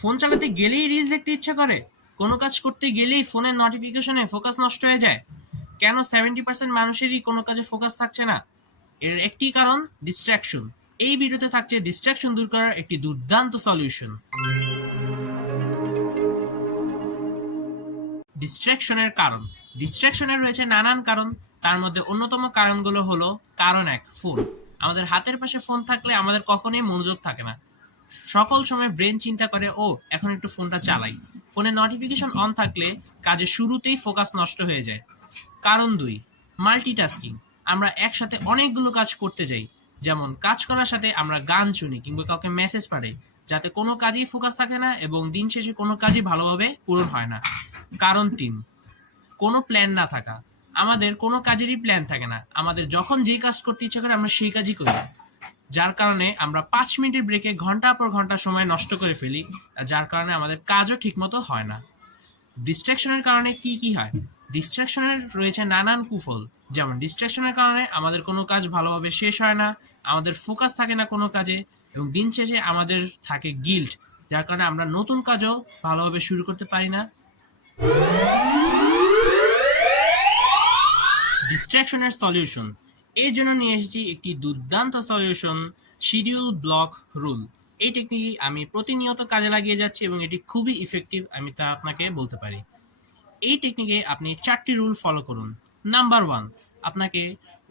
Phone চালাতে গেলেই reels দেখতে ইচ্ছা করে, কোনো কাজ করতে গেলেই ফোনের নোটিফিকেশনে ফোকাস নষ্ট হয়ে যায়। কেন 70% মানুষেরই কোনো কাজে ফোকাস থাকছে না? এর একটি কারণ ডিস্ট্রাকশন। এই ভিডিওতে থাকছে ডিস্ট্রাকশন দূর করার একটি দুর্দান্ত সলিউশন। ডিস্ট্রাকশনের রয়েছে নানান কারণ। তার মধ্যে অন্যতম কারণগুলো হলো: কারণ এক, ফোন। আমাদের হাতের পাশে ফোন থাকলে আমাদের কখনোই মনোযোগ থাকে না। সকল সময় ব্রেন চিন্তা করে, ও এখন একটু ফোনটা চালাই। ফোনে নোটিফিকেশন অন থাকলে কাজের শুরুতেই ফোকাস নষ্ট হয়ে যায়। কারণ দুই, মাল্টিটাস্কিং। আমরা একসাথে অনেকগুলো কাজ করতে যাই। যেমন কাজ করার সাথে আমরা গান শুনি কিংবা কাউকে মেসেজ পাঠাই, যাতে কোনো কাজেই ফোকাস থাকে না এবং দিন শেষে কোনো কাজই ভালোভাবে পূরণ হয় না। কারণ তিন, কোনো প্ল্যান না থাকা। আমাদের কোনো কাজেরই প্ল্যান থাকে না। আমাদের যখন যেই কাজ করতে ইচ্ছা করে আমরা সেই কাজই করি, যার কারণে আমরা 5 মিনিটের ব্রেকে ঘন্টার পর ঘন্টা সময় নষ্ট করে ফেলি, যার কারণে আমাদের কাজও ঠিকমতো হয় না। ডিস্ট্রাকশনের কারণে কি কি হয়? ডিস্ট্রাকশনের রয়েছে নানান কুফল। যেমন ডিস্ট্রাকশনের কারণে আমাদের কোনো কাজ ভালোভাবে শেষ হয় না, আমাদের ফোকাস থাকে না কোনো কাজে, এবং দিন শেষে আমাদের থাকে গিল্ট, যার কারণে আমরা নতুন কাজও ভালোভাবে শুরু করতে পারি না। ডিস্ট্রাকশনের সলিউশন। এর জন্য নিয়ে এসেছি একটি দুর্দান্ত সলিউশন, শিডিউল ব্লক রুল। এই টেকনিক আমি প্রতিনিয়ত কাজে লাগিয়ে যাচ্ছি এবং এটি খুবই ইফেক্টিভ, আমি তা আপনাকে বলতে পারি। এই টেকনিকে আপনি 4টি রুল ফলো করুন। নাম্বার 1, আপনাকে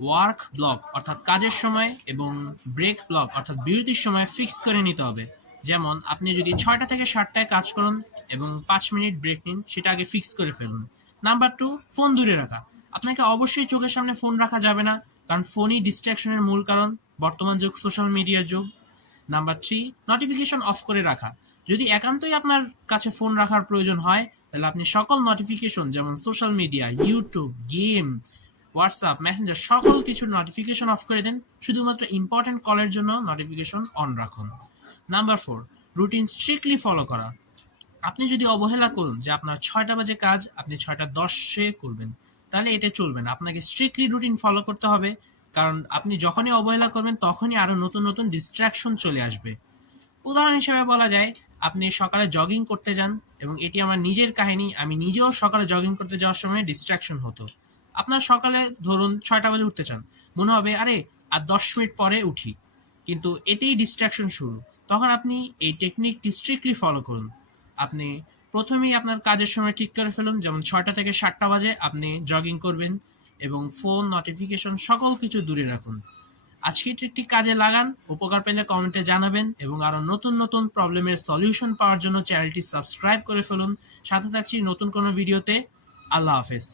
ওয়ার্ক ব্লক অর্থাৎ কাজের সময় এবং ব্রেক ব্লক অর্থাৎ বিরতির সময় ফিক্স করে নিতে হবে। যেমন আপনি যদি 6টা থেকে 7টায় কাজ করুন এবং 5 মিনিট ব্রেক নিন, সেটা আগে ফিক্স করে ফেলুন। নাম্বার 2, ফোন দূরে রাখা। আপনাকে অবশ্যই চোখের সামনে ফোন রাখা যাবে না, কারণ ফোনই ডিস্ট্রাকশনের মূল কারণ। বর্তমান যুগ সোশ্যাল মিডিয়ার যুগ। নাম্বার 3, নোটিফিকেশন অফ করে রাখা। যদি একান্তই আপনার কাছে ফোন রাখার প্রয়োজন হয়, তাহলে আপনি সকল নোটিফিকেশন, যেমন social media, YouTube, game, WhatsApp, Messenger, সকল কিছুর নোটিফিকেশন অফ করে দেন। শুধুমাত্র ইম্পর্টেন্ট কলের জন্য নোটিফিকেশন অন রাখুন। নাম্বার 4, রুটিন স্ট্রিক্টলি ফলো করা। আপনি যদি অবহেলা করুন যে আপনার 6টা বাজে কাজ আপনি 6টা 10-এ করবেন, তাহলে এটা চলবে না। আপনাকে স্ট্রিক্টলি রুটিন ফলো করতে হবে, কারণ আপনি যখনই অবহেলা করবেন তখনই আরো নতুন নতুন ডিস্ট্রাকশন চলে আসবে। উদাহরণ হিসেবে বলা যায়, আপনি সকালে জগিং করতে যান, এবং এটি আমার নিজের কাহিনী। আমি নিজেও সকালে জগিং করতে যাওয়ার সময় ডিস্ট্রাকশন হতো। আপনার সকালে ধরুন 6টা বাজে উঠতে চান, মনে হবে আরে আর 10 মিনিট পরে উঠি, কিন্তু এতেই ডিস্ট্রাকশন শুরু। তখন আপনি এই টেকনিকটি স্ট্রিক্টলি ফলো করুন। আপনি প্রথমেই আপনার কাজের সময় ঠিক করে ফেলুন, যেমন 6টা থেকে 7টা বাজে আপনি জগিং করবেন, এবং ফোন, নোটিফিকেশন সকল কিছু দূরে রাখুন। আজকের ট্রিকটি কাজে লাগান, উপকার পেলে কমেন্টে জানাবেন, এবং আরো নতুন নতুন প্রবলেমের সলিউশন পাওয়ার জন্য চ্যানেলটি সাবস্ক্রাইব করে ফেলুন। সাথে থাকছি নতুন কোনো ভিডিওতে। আল্লাহ হাফেজ।